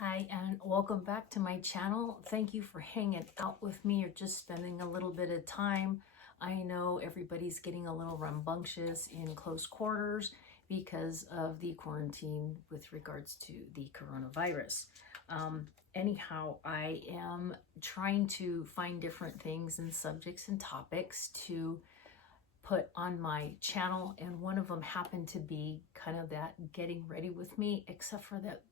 Hi, and welcome back to my channel. Thank you for hanging out with me or just spending a little bit of time. I know everybody's getting a little rambunctious in close quarters because of the quarantine with regards to the coronavirus. Anyhow, I am trying to find different things and subjects and topics to put on my channel, and one of them happened to be kind of that getting ready with me, except for that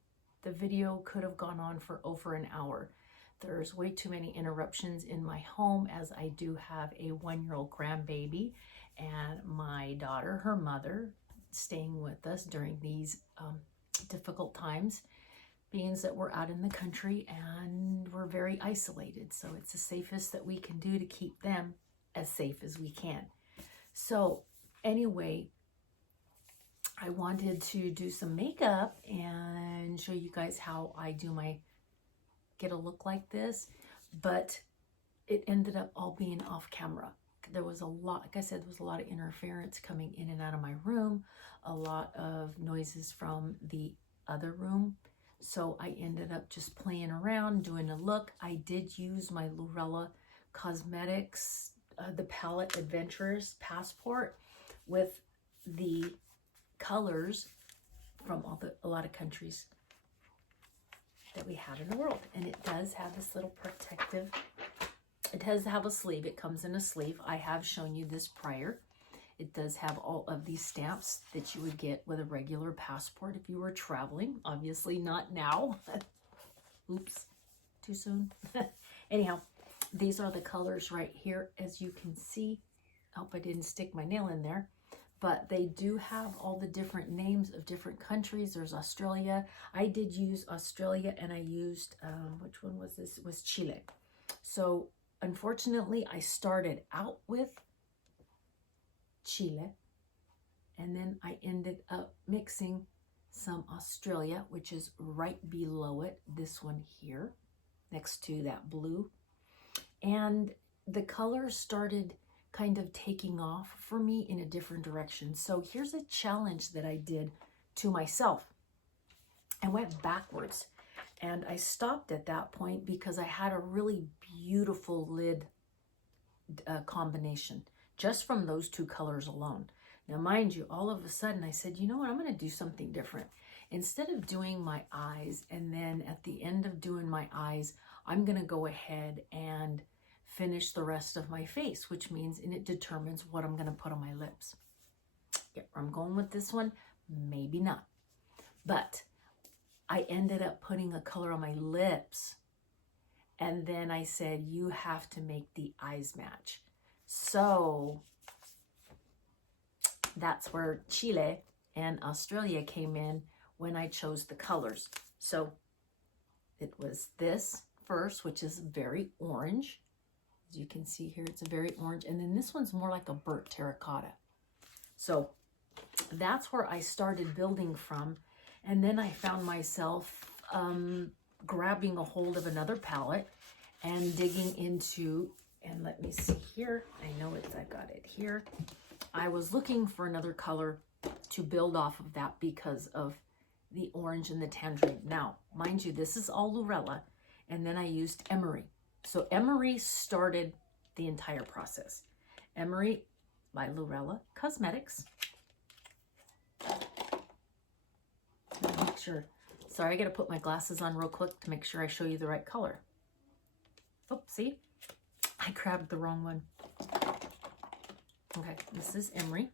the video could have gone on for over an hour. There's way too many interruptions in my home, as I do have a 1-year-old grandbaby and my daughter, her mother, staying with us during these difficult times, being that we're out in the country and we're very isolated. So it's the safest that we can do to keep them as safe as we can. So anyway, I wanted to do some makeup and show you guys how I get a look like this, but it ended up all being off camera. There was a lot, like I said, there was a lot of interference coming in and out of my room, a lot of noises from the other room. So I ended up just playing around, doing a look. I did use my Lurella Cosmetics, the Palette Adventurous Passport with the colors from a lot of countries that we have in the world. And it does have this little protective, it does have a sleeve. It comes in a sleeve. I have shown you this prior. It does have all of these stamps that you would get with a regular passport if you were traveling. Obviously not now. Oops, too soon. Anyhow, these are the colors right here, as you can see. I hope I didn't stick my nail in there. But they do have all the different names of different countries. There's Australia. I did use Australia, and I used, which one was this? It was Chile. So unfortunately, I started out with Chile, and then I ended up mixing some Australia, which is right below it, this one here, next to that blue. And the colors started kind of taking off for me in a different direction. So here's a challenge that I did to myself. I went backwards, and I stopped at that point because I had a really beautiful lid combination just from those two colors alone. Now, mind you, all of a sudden I said, you know what, I'm going to do something different. Instead of doing my eyes, and then at the end of doing my eyes, I'm going to go ahead and finish the rest of my face, which means, and it determines what I'm going to put on my lips. Get where I'm going with this one? Maybe not. But I ended up putting a color on my lips, and then I said, you have to make the eyes match. So that's where Chile and Australia came in when I chose the colors. So it was this first, which is very orange. As you can see here, it's a very orange. And then this one's more like a burnt terracotta. So that's where I started building from. And then I found myself grabbing a hold of another palette and digging into, and let me see here. I know I got it here. I was looking for another color to build off of that because of the orange and the tangerine. Now, mind you, this is all Lurella, and then I used Emery. So Emery started the entire process. Emery by Lurella Cosmetics. Make sure, sorry, I gotta put my glasses on real quick to make sure I show you the right color. Oh, see? I grabbed the wrong one. Okay, this is Emery.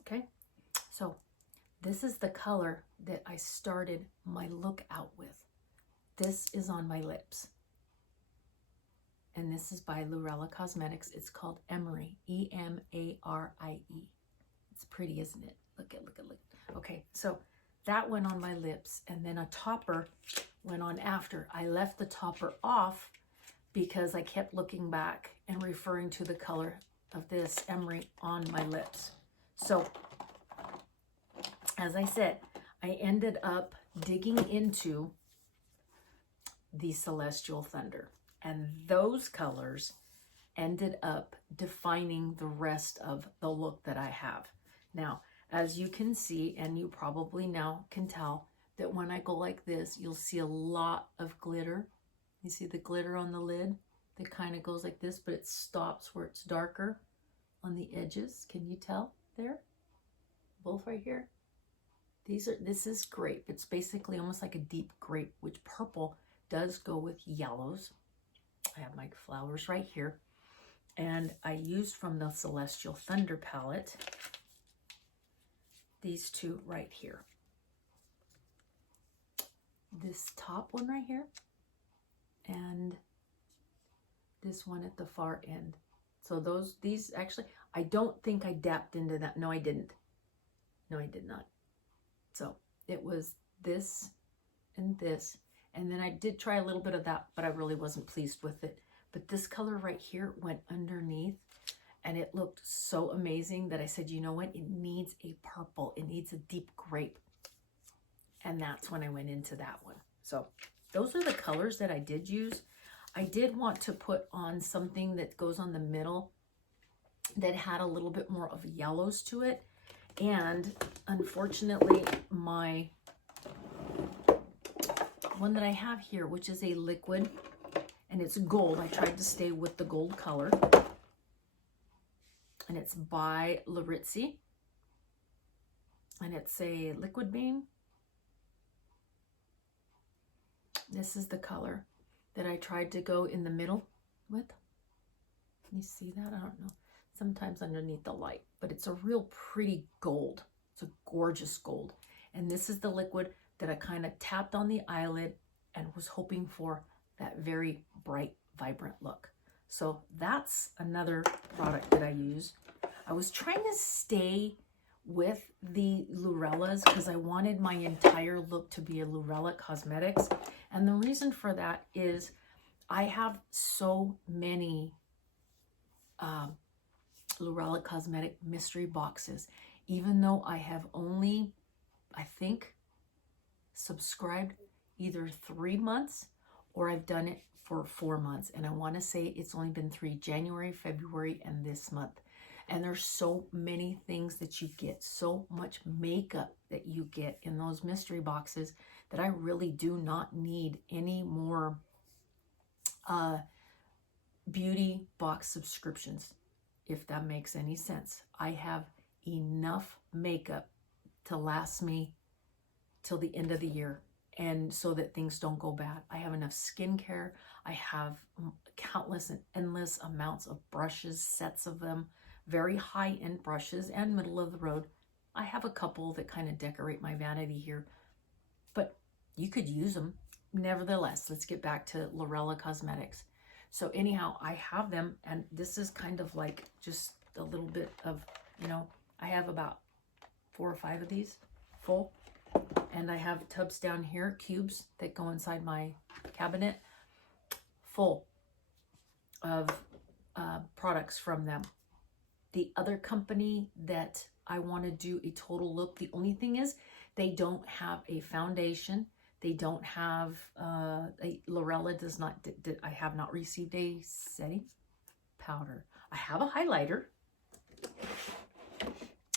Okay, so this is the color that I started my look out with. This is on my lips. And this is by Lurella Cosmetics. It's called Emery, E-M-A-R-I-E. It's pretty, isn't it? Look. Okay, so that went on my lips, and then a topper went on after. I left the topper off because I kept looking back and referring to the color of this Emery on my lips. So, as I said, I ended up digging into the Celestial Thunder, and those colors ended up defining the rest of the look that I have. Now, as you can see, and you probably now can tell, that when I go like this, you'll see a lot of glitter. You see the glitter on the lid that kind of goes like this, but it stops where it's darker on the edges. Can you tell there? Both right here. This is grape. It's basically almost like a deep grape, which purple does go with yellows. I have my flowers right here. And I used from the Celestial Thunder palette these two right here. This top one right here and this one at the far end. So these actually, I don't think I dapped into that. No, I didn't. No, I did not. So it was this and this. And then I did try a little bit of that, but I really wasn't pleased with it. But this color right here went underneath and it looked so amazing that I said, you know what? It needs a purple. It needs a deep grape. And that's when I went into that one. So those are the colors that I did use. I did want to put on something that goes on the middle that had a little bit more of yellows to it. And unfortunately, my one that I have here, which is a liquid, and it's gold. I tried to stay with the gold color. And it's by Lurella. And it's a liquid beam. This is the color that I tried to go in the middle with. Can you see that? I don't know. Sometimes underneath the light, but it's a real pretty gold. It's a gorgeous gold. And this is the liquid that I kind of tapped on the eyelid and was hoping for that very bright, vibrant look. So that's another product that I use. I was trying to stay with the Lurellas because I wanted my entire look to be a Lurella Cosmetics. And the reason for that is I have so many Lurella Cosmetic mystery boxes, even though I have only, I think, subscribed either 3 months or I've done it for 4 months. And I want to say it's only been 3, January, February, and this month. And there's so many things that you get, so much makeup that you get in those mystery boxes that I really do not need any more beauty box subscriptions, if that makes any sense. I have enough makeup to last me till the end of the year, and so that things don't go bad. I have enough skincare. I have countless and endless amounts of brushes, sets of them, very high-end brushes and middle of the road. I have a couple that kind of decorate my vanity here, but you could use them. Nevertheless, let's get back to Lurella Cosmetics. So anyhow, I have them, and this is kind of like just a little bit of, you know, I have about 4 or 5 of these full, and I have tubs down here, cubes that go inside my cabinet, full of products from them. The other company that I want to do a total look, the only thing is they don't have a foundation. They don't have, Lurella does not, I have not received a setting powder. I have a highlighter.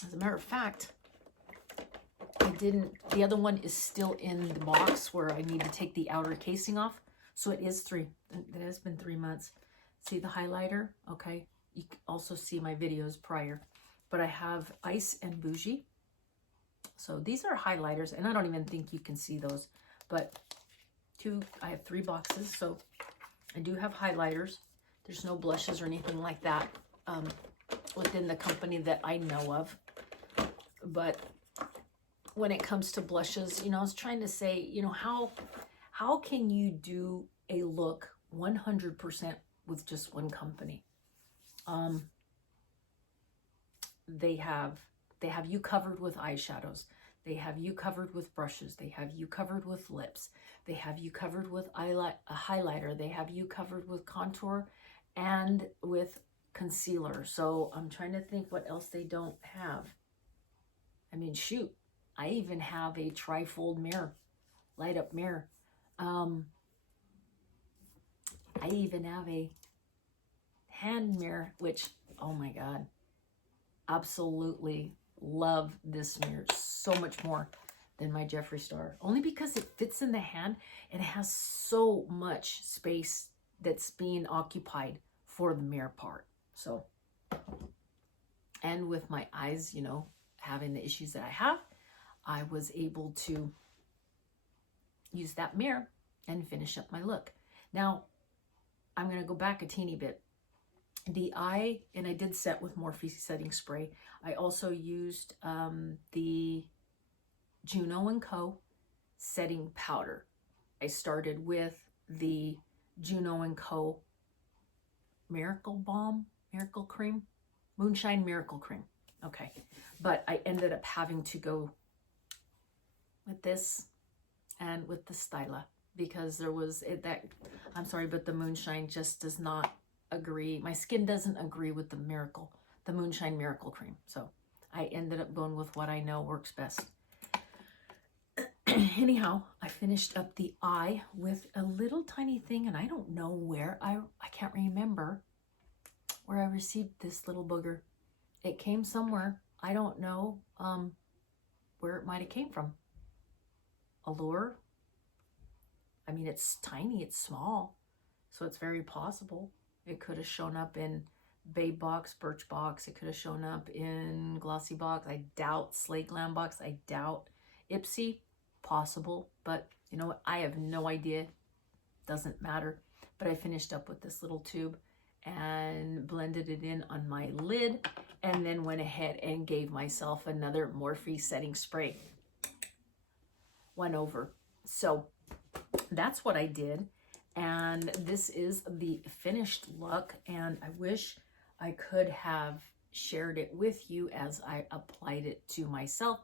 As a matter of fact, I didn't, the other one is still in the box where I need to take the outer casing off. So it is 3, it has been 3 months. See the highlighter? Okay. You can also see my videos prior, but I have Ice and Bougie. So these are highlighters, and I don't even think you can see those, but I have 3 boxes. So I do have highlighters. There's no blushes or anything like that within the company that I know of. But when it comes to blushes, you know, I was trying to say, you know, how can you do a look 100% with just one company? They have you covered with eyeshadows. They have you covered with brushes. They have you covered with lips. They have you covered with a highlighter. They have you covered with contour and with concealer. So I'm trying to think what else they don't have. I mean, shoot, I even have a trifold mirror, light up mirror. I even have a hand mirror, which, oh my God, absolutely love this mirror so much more than my Jeffree Star. Only because it fits in the hand and it has so much space that's being occupied for the mirror part. So, and with my eyes, you know, having the issues that I have, I was able to use that mirror and finish up my look. Now, I'm going to go back a teeny bit. The eye, and I did set with Morphe setting spray. I also used the Juno & Co. setting powder. I started with the Juno & Co. Miracle Cream, Moonshine Miracle Cream. Okay, but I ended up having to go with this and with the Styla because there was that, I'm sorry, but the Moonshine just does not agree. My skin doesn't agree with the Moonshine Miracle Cream. So I ended up going with what I know works best. Anyhow, I finished up the eye with a little tiny thing, and I don't know where, I can't remember where I received this little booger. It came somewhere. I don't know where it might have came from. Allure. I mean, it's tiny, it's small, so it's very possible. It could have shown up in Babe Box, Birchbox. It could have shown up in Glossy Box. I doubt Slay Glam Box. I doubt Ipsy. Possible, but you know what? I have no idea. Doesn't matter. But I finished up with this little tube and blended it in on my lid, and then went ahead and gave myself another Morphe setting spray. Went over. So that's what I did. And this is the finished look, and I wish I could have shared it with you as I applied it to myself.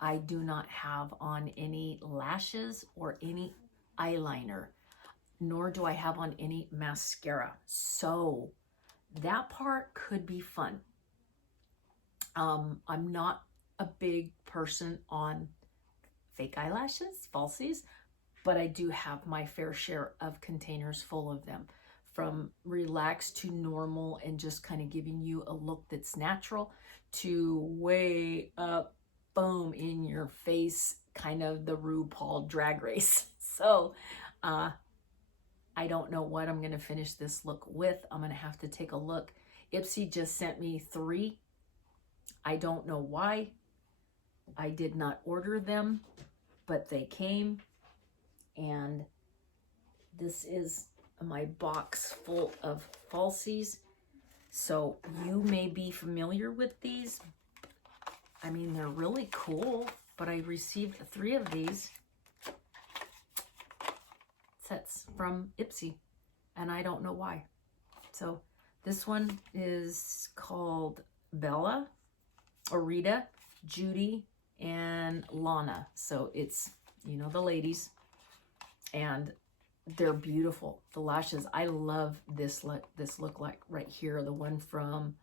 I do not have on any lashes or any eyeliner, nor do I have on any mascara. So that part could be fun. I'm not a big person on fake eyelashes, falsies, but I do have my fair share of containers full of them, from relaxed to normal and just kind of giving you a look that's natural to way up, boom, in your face, kind of the RuPaul Drag Race. So I don't know what I'm going to finish this look with. I'm going to have to take a look. Ipsy just sent me 3. I don't know why. I did not order them, but they came. And this is my box full of falsies. So you may be familiar with these. I mean, they're really cool, but I received 3 of these sets from Ipsy, and I don't know why. So this one is called Bella, Rita, Judy, and Lana. So it's, you know, the ladies, and they're beautiful. The lashes, I love this look like right here, the one from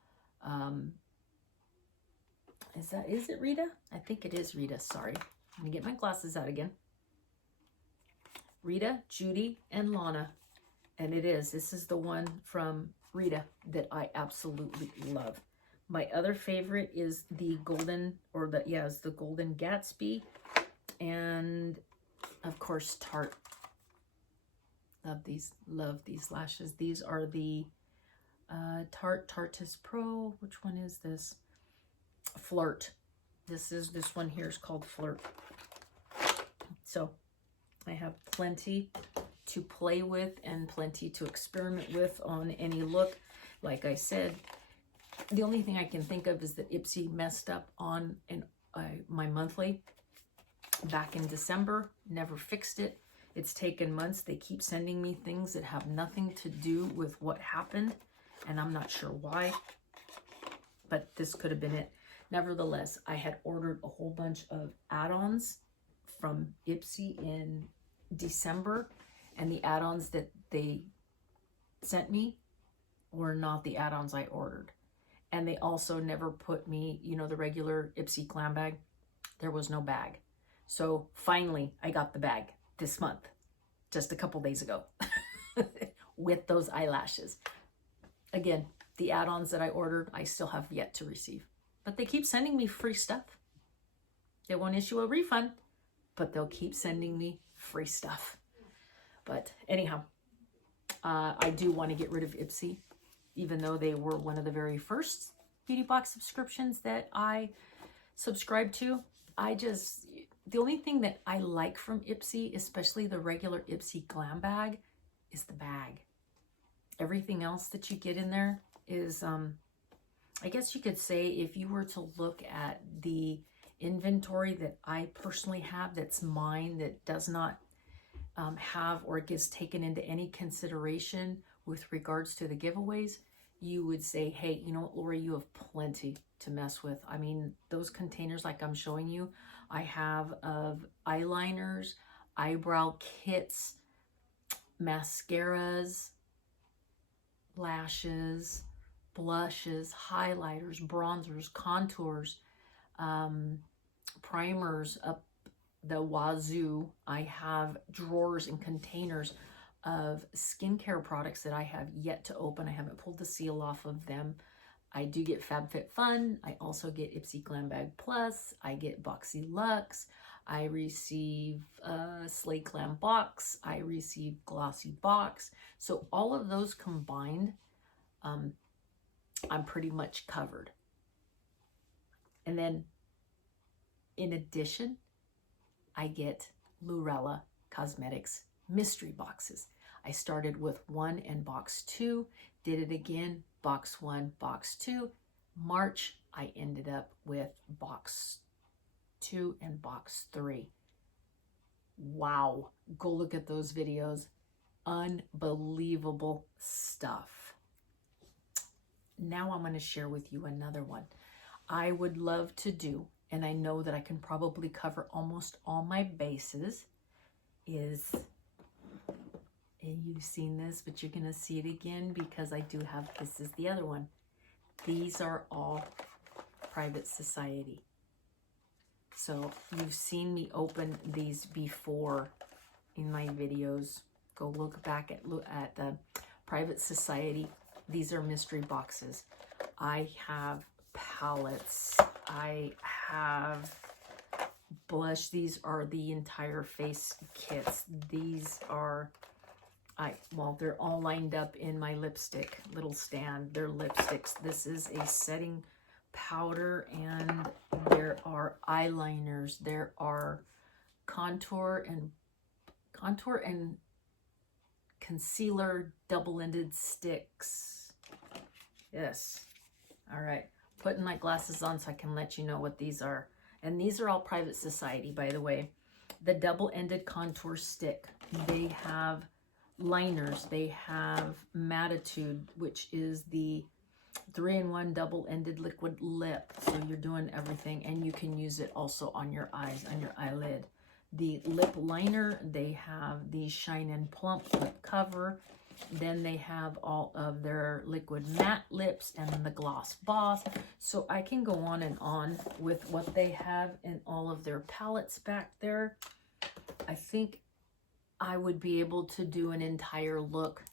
is it Rita? I think it is Rita. Sorry, let me get my glasses out again. Rita, Judy, and Lana, and this is the one from Rita that I absolutely love. My other favorite is the golden, or it's the Golden Gatsby, and of course Tarte. Love these lashes. These are the Tarte's Pro. Which one is this? Flirt. This one here is called Flirt. So I have plenty to play with and plenty to experiment with on any look. Like I said, the only thing I can think of is that Ipsy messed up on my monthly back in December. Never fixed it. It's taken months. They keep sending me things that have nothing to do with what happened, and I'm not sure why, but this could have been it. Nevertheless, I had ordered a whole bunch of add-ons from Ipsy in December, and the add-ons that they sent me were not the add-ons I ordered. And they also never put me, you know, the regular Ipsy glam bag. There was no bag. So finally, I got the bag this month, just a couple days ago, with those eyelashes. Again, the add-ons that I ordered, I still have yet to receive. but they keep sending me free stuff. They won't issue a refund, but they'll keep sending me free stuff. But anyhow, I do want to get rid of Ipsy, even though they were one of the very first beauty box subscriptions that I subscribed to. The only thing that I like from Ipsy, especially the regular Ipsy Glam Bag, is the bag. Everything else that you get in there is, I guess you could say, if you were to look at the inventory that I personally have, that's mine, that does not have or gets taken into any consideration with regards to the giveaways, you would say, hey, you know what, Lori, you have plenty to mess with. I mean, those containers like I'm showing you, I have of eyeliners, eyebrow kits, mascaras, lashes, blushes, highlighters, bronzers, contours, primers up the wazoo. I have drawers and containers of skincare products that I have yet to open. I haven't pulled the seal off of them. I do get FabFitFun. I also get Ipsy Glam Bag Plus. I get Boxy Luxe. I receive Slay Glam Box. I receive Glossy Box. So all of those combined, I'm pretty much covered. And then in addition, I get Lurella Cosmetics mystery boxes. I started with 1 and box 2, did it again, box 1, box 2. March, I ended up with box 2 and box 3. Wow, go look at those videos. Unbelievable stuff. Now I'm going to share with you another one. I would love to do, and I know that I can probably cover almost all my bases, is, and you've seen this, but you're going to see it again because I do have, this is the other one. These are all Private Society. So you've seen me open these before in my videos. Go look back at the Private Society. These are mystery boxes. I have palettes. I have blush. These are the entire face kits. These are, well, they're all lined up in my lipstick little stand. They're lipsticks. This is a setting powder, and there are eyeliners. There are contour and concealer double-ended sticks. Yes. All right. Putting my glasses on so I can let you know what these are. And these are all Private Society, by the way. The double-ended contour stick. They have liners. They have Matitude, which is the 3-in-1 double-ended liquid lip. So you're doing everything. And you can use it also on your eyes, on your eyelid. The lip liner, they have the Shine and Plump lip cover. Then they have all of their liquid matte lips and the Gloss Boss. So I can go on and on with what they have in all of their palettes back there. I think I would be able to do an entire look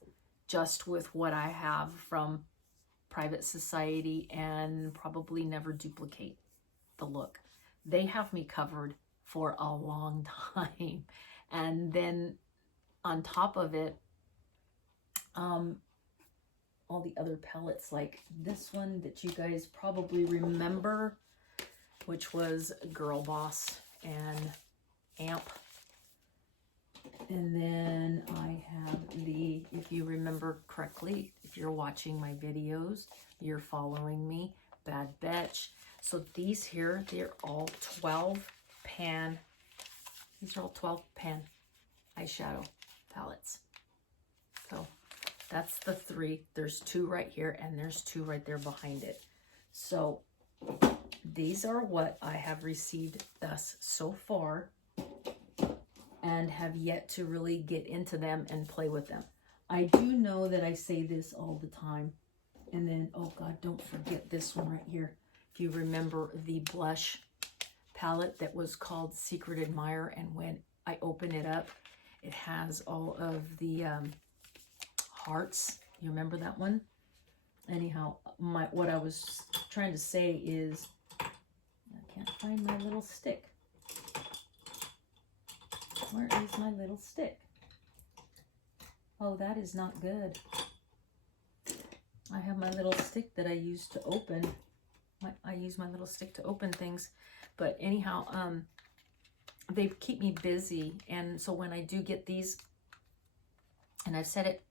just with what I have from Private Society and probably never duplicate the look. They have me covered for a long time. And then on top of it, all the other palettes, like this one that you guys probably remember, which was Girl Boss and Amp. And then I have the, if you remember correctly, if you're watching my videos, you're following me, Bad Betch. So these here, they're all 12 pan, these are all 12 pan eyeshadow palettes. So that's the 3. There's 2 right here, and there's 2 right there behind it. So these are what I have received thus so far, and have yet to really get into them and play with them. I do know that I say this all the time. And then, oh God, don't forget this one right here. If you remember the blush palette that was called Secret Admirer, and when I open it up, it has all of the hearts. You remember that one? Anyhow, what I was trying to say is can't find my little stick. Where is my little stick? Oh, that is not good. I have my little stick that I use to open. I use my little stick to open things. But anyhow, they keep me busy. And so when I do get these, and I've said it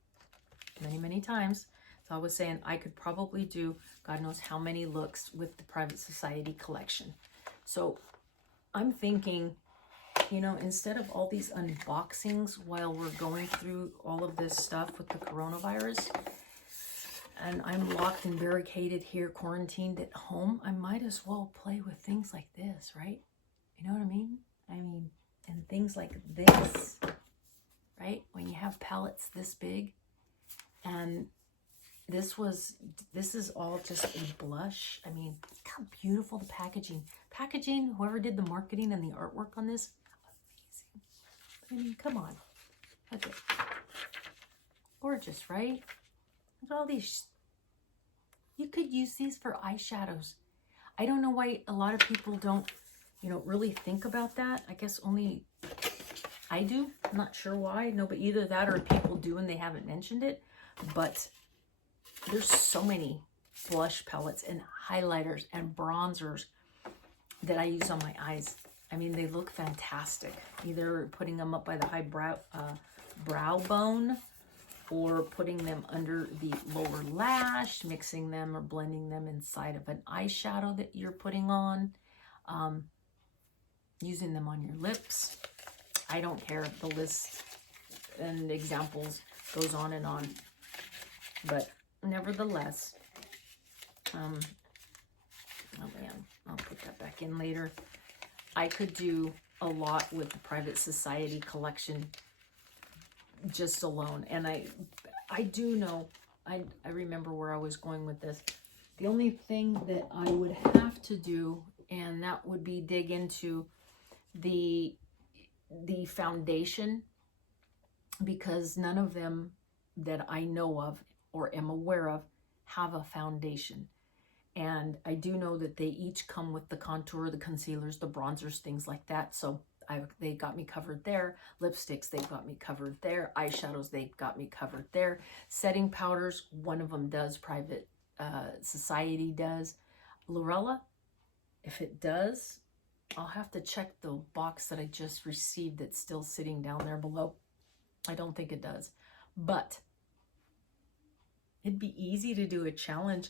many, many times, so I was saying I could probably do God knows how many looks with the Private Society collection. So I'm thinking, you know, instead of all these unboxings while we're going through all of this stuff with the coronavirus, and I'm locked and barricaded here, quarantined at home, I might as well play with things like this, right? You know what I mean? And things like this, right? When you have palettes this big, and this is all just a blush. I mean, look how beautiful the packaging, whoever did the marketing and the artwork on this, amazing. I mean, come on, look at it. Gorgeous, right? Look at all these. You could use these for eyeshadows. I don't know why a lot of people don't, you know, really think about that. I guess only I do. I'm not sure why. No, but either that or people do and they haven't mentioned it. But there's so many blush palettes and highlighters and bronzers that I use on my eyes. I mean, they look fantastic. Either putting them up by the high brow bone, or putting them under the lower lash, mixing them or blending them inside of an eyeshadow that you're putting on, using them on your lips. I don't care. The list and examples goes on and on. But nevertheless, oh man, I'll put that back in later. I could do a lot with the Private Society collection just alone. And I do know, I remember where I was going with this. The only thing that I would have to do, and that would be dig into the foundation, because none of them that I know of or am aware of have a foundation. And I do know that they each come with the contour, the concealers, the bronzers, things like that. So they got me covered there. Lipsticks, they've got me covered there. Eyeshadows, they've got me covered there. Setting powders, one of them does. Private Society does. Lurella, if it does, I'll have to check the box that I just received that's still sitting down there below. I don't think it does. But it'd be easy to do a challenge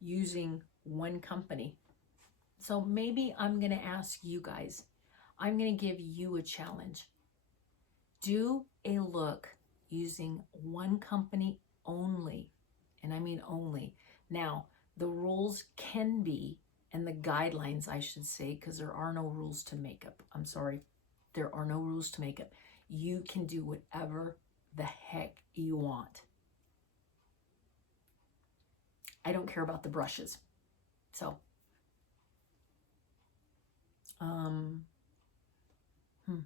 using one company. So maybe I'm going to ask you guys, I'm going to give you a challenge. Do a look using one company only. And I mean only. Now, the rules can be, and the guidelines, I should say, because there are no rules to makeup. I'm sorry. There are no rules to makeup. You can do whatever the heck you want. I don't care about the brushes. So,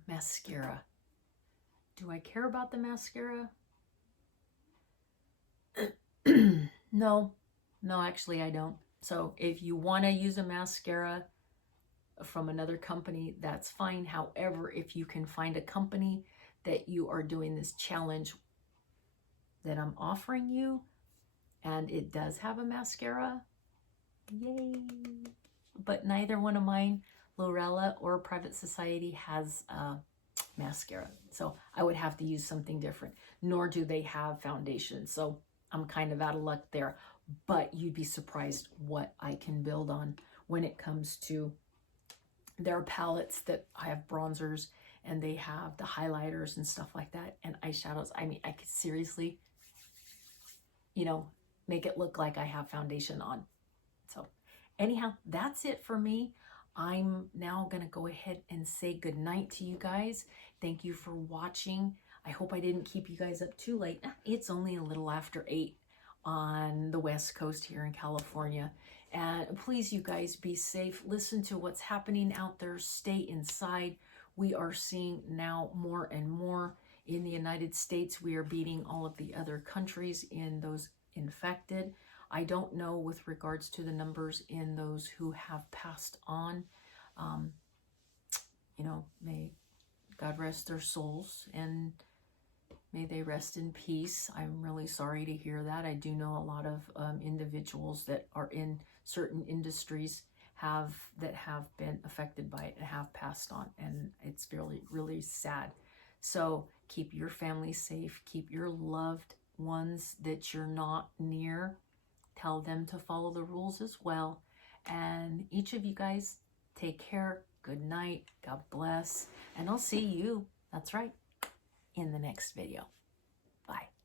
mascara. Do I care about the mascara? No, actually I don't. So if you want to use a mascara from another company, that's fine. However, if you can find a company that you are doing this challenge that I'm offering you, and it does have a mascara, yay. But neither one of mine, Lurella or Private Society, has mascara. So I would have to use something different. Nor do they have foundation. So I'm kind of out of luck there. But you'd be surprised what I can build on when it comes to their palettes that I have bronzers, and they have the highlighters and stuff like that, and eyeshadows. I mean, I could seriously, you know, make it look like I have foundation on. So anyhow, that's it for me. I'm now going to go ahead and say goodnight to you guys. Thank you for watching. I hope I didn't keep you guys up too late. It's only a little after 8 on the West Coast here in California. And please, you guys, be safe. Listen to what's happening out there. Stay inside. We are seeing now more and more in the United States. We are beating all of the other countries in those infected. I don't know with regards to the numbers in those who have passed on, You know, may God rest their souls, and may they rest in peace. I'm really sorry to hear that. I do know a lot of individuals that are in certain industries that have been affected by it and have passed on, and it's really, really sad. So keep your family safe. Keep your loved ones that you're not near. Tell them to follow the rules as well. And each of you guys, take care. Good night. God bless. And I'll see you, that's right, in the next video. Bye.